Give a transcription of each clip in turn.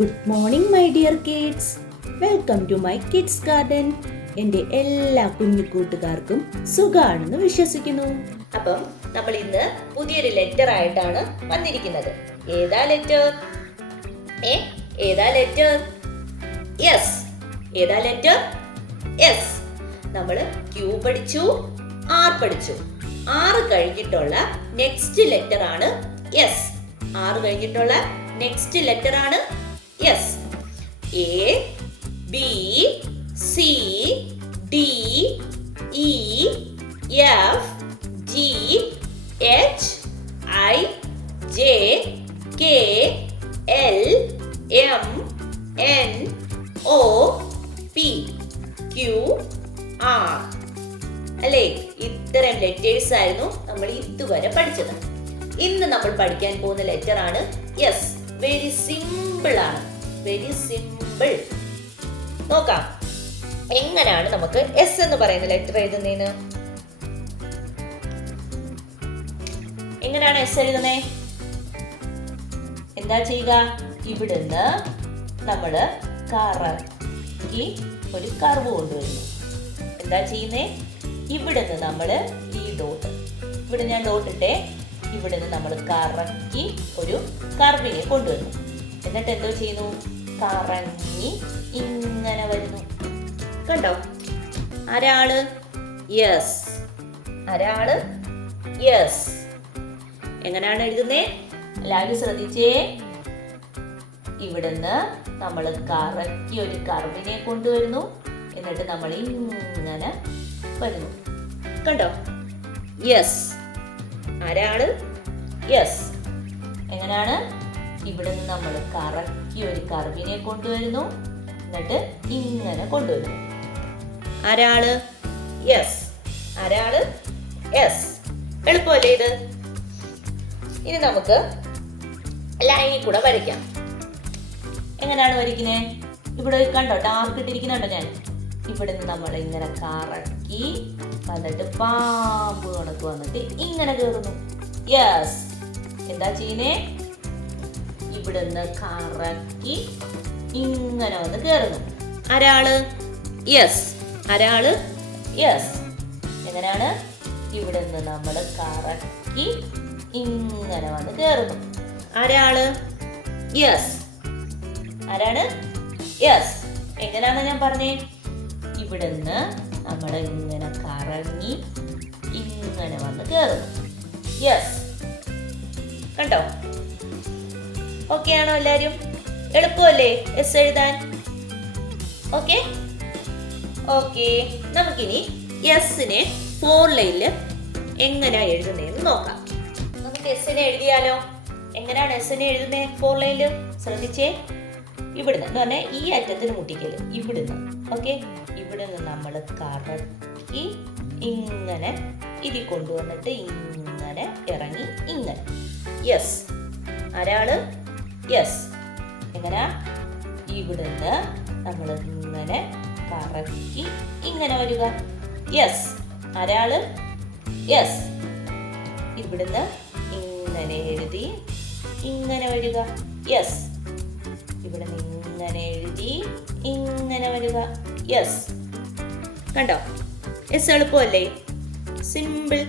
Good morning my dear kids. Welcome to my kids garden. എൻ്റെ എല്ലാ കുഞ്ഞു കൂട്ടുകാർക്കും സുഖാണെന്ന് വിശ്വസിക്കുന്നു. അപ്പം നമ്മൾ ഇന്ന് പുതിയൊരു ലെറ്റർ ആയിട്ടാണ് വന്നിരിക്കുന്നത്. ഏതാ ലെറ്റർ? ഏതാ ലെറ്റർ? യെസ്. ഏതാ ലെറ്റർ? യെസ്. നമ്മൾ ക്യൂ പഠിച്ചു, ആർ പഠിച്ചു. ആറ് കഴിഞ്ഞിട്ടുള്ള നെക്സ്റ്റ് ലെറ്റർ ആണ് യെസ്. ആറ് കഴിഞ്ഞിട്ടുള്ള നെക്സ്റ്റ് ലെറ്റർ ആണ് yes. A B C D E F G H I J K L M N O P Q R. അല്ലേ? ഇത്തരം ലെറ്റേഴ്സ് ആയിരുന്നു നമ്മൾ ഇതുവരെ പഠിച്ചത്. ഇന്ന് നമ്മൾ പഠിക്കാൻ പോകുന്ന ലെറ്റർ ആണ് യെസ്. വെരി സിമ്പിൾ ആണ്, വെരി സിമ്പിൾ. നോക്കാം എങ്ങനെയാണ് നമുക്ക് എസ് എന്ന് പറയുന്ന ലെറ്റർ എഴുതുന്നതിന്. എങ്ങനെയാണ് എസ് എഴുതുന്നേ? എന്താ ചെയ്യുക? ഇവിടുന്ന് നമ്മള് കറക്കി ഒരു കർവ് കൊണ്ടുവരുന്നു. എന്താ ചെയ്യുന്നേ? ഇവിടുന്ന് നമ്മള് ഈ ഡോട്ട്, ഇവിടെ ഞാൻ ഡോട്ട് ഇട്ടേ, ഇവിടുന്ന് നമ്മൾ കറക്കി ഒരു കർവിനെ കൊണ്ടുവരുന്നു. എന്നിട്ട് എന്തോ ചെയ്യുന്നു? കറങ്ങി ഇങ്ങനെ വരുന്നു. കണ്ടോ? ആരാള്? യെസ്. ആരാള്? യെസ്. എങ്ങനെയാണ് എഴുതുന്നേ? എല്ലാവരും ശ്രദ്ധിച്ചേ. ഇവിടുന്ന് നമ്മൾ കറക്കി ഒരു കർവിനെ കൊണ്ടുവരുന്നു. എന്നിട്ട് നമ്മൾ ഇങ്ങനെ വരുന്നു. കണ്ടോ? യെസ്. ആരാള്? യെസ്. എങ്ങനെയാണ്? ഇവിടുന്ന് നമ്മൾ കറക്കി ഒരു കർവിനെ കൊണ്ടുവരുന്നു. എന്നിട്ട് ഇങ്ങനെ കൊണ്ടുവരുന്നു. ആരാള്? യെസ്. ആരാള്? യെസ്. എളുപ്പമല്ലേ ഇത്? ഇനി നമുക്ക് ലൈനിൽ കൂടെ വരയ്ക്കാം. എങ്ങനെയാണ് വരയ്ക്കുന്നത്? ഇവിടെ കണ്ടോ? ഡാർക്ക് ഇട്ടിരിക്കുന്നുണ്ടോ ഞാൻ? ഇവിടുന്ന് നമ്മൾ ഇങ്ങനെ കറക്കി വന്നിട്ട് പാമ്പ് കണക്ക് വന്നിട്ട് ഇങ്ങനെ കയറുന്നു. യെസ്. എന്താ ചെയ്യുന്നേ? ഇവിടുന്ന് കറക്കി ഇങ്ങനെ വന്ന് കയറുന്നു. ആരാള്? യെസ്. ആരാള്? യെസ്. എങ്ങനെയാണ്? ഇവിടുന്ന് നമ്മൾ കറക്കി ഇങ്ങനെ വന്ന് കയറുന്നു. ആരാള്? യെസ്. ആരാണ്? യെസ്. എങ്ങനെയാണെന്ന് ഞാൻ പറഞ്ഞേ? ഇവിടുന്ന് നമ്മൾ ഇങ്ങനെ കറങ്ങി ഇങ്ങനെ വന്ന് കയറുന്നു. യെസ്. കണ്ടോ? ഓക്കെ ആണോ എല്ലാരും? എളുപ്പമല്ലേ എസ് എഴുതാൻ? Okay okay. നമുക്കിനി എസിനെ 4 ലൈനിൽ എങ്ങനെയാ എഴുതുന്നതെന്ന് നോക്കാം. നമുക്ക് എസിനെ എഴുതിയാലോ? എങ്ങനെയാണ് എസിനെ എഴുതുന്നേ 4 ലൈനിൽ? ശ്രദ്ധിച്ചേ. ഇവിടുന്ന് എന്ന് പറഞ്ഞാൽ ഈ അറ്റത്തിന് മുട്ടിക്കല് ഇവിടുന്ന്. ഓക്കെ, ഇവിടുന്ന് നമ്മൾ കറക്കി ഇങ്ങനെ ഇതിൽ കൊണ്ടുവന്നിട്ട് ഇങ്ങനെ ഇറങ്ങി ഇങ്ങനെ. യെസ്. ആരാള്? യെസ്. എങ്ങനെയാ? ഇവിടുന്ന് നമ്മൾ ഇങ്ങനെ കറക്കി ഇങ്ങനെ വരിക. യെസ്. ആരാള്? യെസ്. ഇവിടുന്ന് ഇങ്ങനെ എഴുതി ഇങ്ങനെ വരിക. യെസ്. ഇവിടെ ഇങ്ങനെ എഴുതി ഇങ്ങനെ വരിക. യെസ്. കണ്ടോ? യെസ്. എളുപ്പമല്ലേ? സിമ്പിൾ.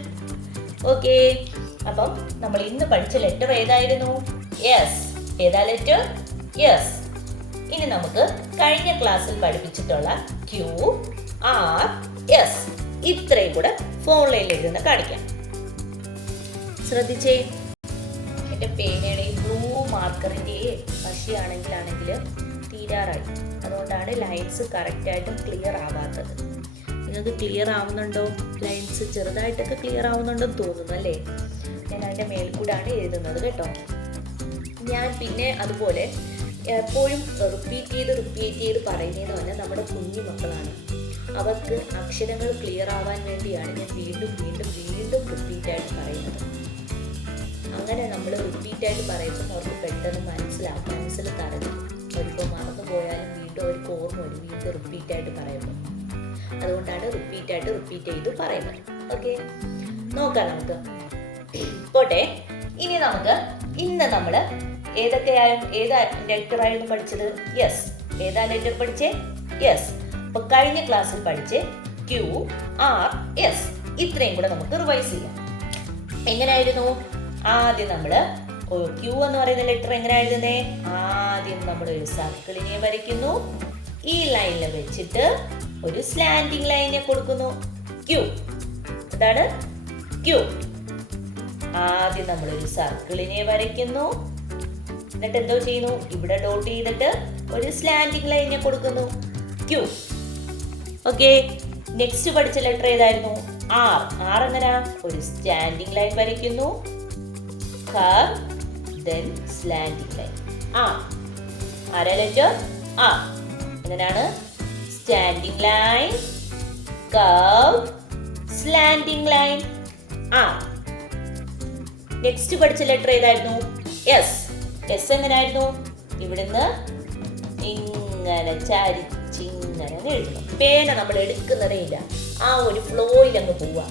ഓക്കെ. അപ്പം നമ്മൾ ഇന്ന് പഠിച്ച ലെറ്റർ ഏതായിരുന്നു? യെസ്. ഏതാ ലെറ്റർ? യെസ്. ഇനി നമുക്ക് കഴിഞ്ഞ ക്ലാസ്സിൽ പഠിപ്പിച്ചിട്ടുള്ള ക്യൂ ആർ എസ് ഇത്രയും കൂടെ 4 ലൈനിൽ എഴുതുന്ന കാണിക്കാം. ശ്രദ്ധിച്ചേ. എൻ്റെ പേനയുടെ ബ്ലൂ മാർക്കറിൻ്റെ പശയാണെങ്കിൽ തീരാറായി. അതുകൊണ്ടാണ് ലൈൻസ് കറക്റ്റായിട്ടും ക്ലിയർ ആവാത്തത്. നിങ്ങൾക്ക് ക്ലിയർ ആവുന്നുണ്ടോ? ലൈൻസ് ചെറുതായിട്ടൊക്കെ ക്ലിയർ ആവുന്നുണ്ടെന്ന് തോന്നുന്നു അല്ലേ? ഞാൻ അതിൻ്റെ മേൽക്കൂടാണ് എഴുതുന്നത് കേട്ടോ. ഞാൻ പിന്നെ അതുപോലെ എപ്പോഴും റിപ്പീറ്റ് ചെയ്ത് പറയുന്നതെന്ന് പറഞ്ഞാൽ നമ്മുടെ കുഞ്ഞു മക്കളാണ്. അവർക്ക് അക്ഷരങ്ങൾ ക്ലിയർ ആവാൻ വേണ്ടിയാണ് ഞാൻ വീണ്ടും റിപ്പീറ്റായിട്ട് പറയുന്നത്. അങ്ങനെ നമ്മൾ റിപ്പീറ്റായിട്ട് പറയുമ്പോൾ അവർക്ക് പെട്ടെന്ന് മനസ്സിൽ തറഞ്ഞു. അവരിപ്പോൾ മറന്നു പോയാലും വീണ്ടും അവർക്ക് ഓർമ്മ വരും വീണ്ടും റിപ്പീറ്റായിട്ട് പറയുമ്പോൾ. അതുകൊണ്ടാണ് റിപ്പീറ്റ് ചെയ്ത് പറയുന്നത്. ഓക്കെ, നോക്കാം നമുക്ക്. പോട്ടെ. ഇനി നമുക്ക് ഇന്ന് നമ്മൾ ഏതാ ലെറ്റർ ആയിരുന്നു പഠിച്ചത്? യെസ്. ഏതാ ലെറ്റർ പഠിച്ചേ? യെസ്. അപ്പൊ കഴിഞ്ഞ ക്ലാസ്സിൽ പഠിച്ചേ QRS. ഇത്രയും കൂടെ നമുക്ക് റിവൈസ് ചെയ്യാം. എങ്ങനെയായിരുന്നു? ആദ്യം നമ്മള് Q എന്ന് പറയുന്ന ലെറ്റർ എങ്ങനെ എഴുതുന്നേ? ആദ്യം നമ്മൾ ഒരു സർക്കിളിനെ വരയ്ക്കുന്നു. ഈ ലൈനിൽ വെച്ചിട്ട് ഒരു സ്ലാൻഡിങ് ലൈനെ കൊടുക്കുന്നു. Q. എന്താണ്? Q. ആദ്യം നമ്മൾ ഒരു സർക്കിളിനെ വരയ്ക്കുന്നു. എന്നിട്ട് എന്തോ ചെയ്യുന്നു? ഇവിടെ ഡോട്ട് ചെയ്തിട്ട് ഒരു സ്ലാൻഡിങ് ലൈനെ കൊടുക്കുന്നു. Q. ഓക്കെ. നെക്സ്റ്റ് പഠിച്ച ലെറ്റർ ഏതായിരുന്നു? R. R എങ്ങനെയാ? ഒരു സ്റ്റാൻഡിങ് ലൈൻ വരയ്ക്കുന്നു. Curve, then slanting line. ആരാ ലെറ്റർ? R. എങ്ങനെയാണ്? Standing line, curve, slanting line. Next പഠിച്ച ലെറ്റർ ഏതായിരുന്നു? S. S എങ്ങനെയായിരുന്നു? ഇവിടുന്ന് ഇങ്ങനെ ചരിച്ചിങ്ങനെ എഴുതണം. പേന നമ്മൾ എടുക്കുന്നതേ ഇല്ല, ആ ഒരു ഫ്ലോയിൽ അങ്ങ് പോവാ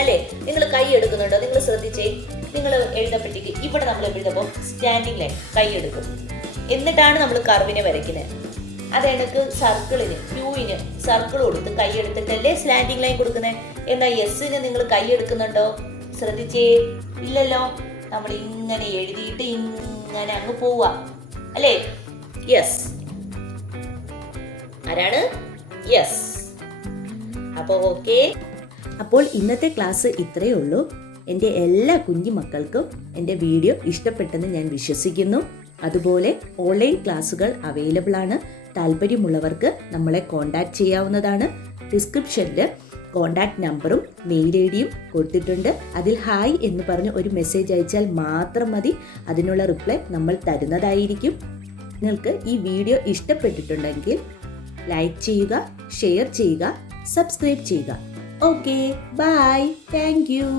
അല്ലേ? നിങ്ങൾ കൈ എടുക്കുന്നുണ്ടോ? നിങ്ങൾ ശ്രദ്ധിച്ചേ. നിങ്ങൾ എഴുതപ്പെട്ടിക്ക് ഇവിടെ നമ്മൾ എഴുതുമ്പോൾ സ്റ്റാൻഡിങ് ലൈൻ കൈ എടുക്കും, എന്നിട്ടാണ് നമ്മൾ കർവിനെ വരയ്ക്കുന്നത്. അതെനിക്ക് സർക്കിളിന് Qന് സർക്കിൾ കൊടുത്ത് കൈ എടുത്തിട്ടല്ലേ സ്ലാൻഡിങ് ലൈൻ കൊടുക്കുന്നത്. എന്നാൽ എസ്സിന് നിങ്ങൾ കൈ എടുക്കുന്നുണ്ടോ? ശ്രദ്ധിച്ചേ. ഇല്ലല്ലോ. നമ്മൾ ഇങ്ങനെ എഴുതിയിട്ട് ഇങ്ങനെ അങ്ങ് പോവാ അല്ലേ? യെസ്. ആരാണ്? യെസ്. അപ്പോൾ ഓക്കെ. അപ്പോൾ ഇന്നത്തെ ക്ലാസ് ഇത്രയേ ഉള്ളൂ. എൻ്റെ എല്ലാ കുഞ്ഞു മക്കൾക്കും എൻ്റെ വീഡിയോ ഇഷ്ടപ്പെട്ടെന്ന് ഞാൻ വിശ്വസിക്കുന്നു. അതുപോലെ ഓൺലൈൻ ക്ലാസ്സുകൾ അവൈലബിൾ ആണ്. താല്പര്യമുള്ളവർക്ക് നമ്മളെ കോൺടാക്ട് ചെയ്യാവുന്നതാണ്. ഡിസ്ക്രിപ്ഷനിൽ കോൺടാക്ട് നമ്പറും മെയിൽ ഐ ഡിയും കൊടുത്തിട്ടുണ്ട്. അതിൽ ഹായ് എന്ന് പറഞ്ഞ് ഒരു മെസ്സേജ് അയച്ചാൽ മാത്രം മതി. അതിനുള്ള റിപ്ലൈ നമ്മൾ തരുന്നതായിരിക്കും. നിങ്ങൾക്ക് ഈ വീഡിയോ ഇഷ്ടപ്പെട്ടിട്ടുണ്ടെങ്കിൽ ലൈക്ക് ചെയ്യുക, ഷെയർ ചെയ്യുക, സബ്സ്ക്രൈബ് ചെയ്യുക. Okay, bye, thank U.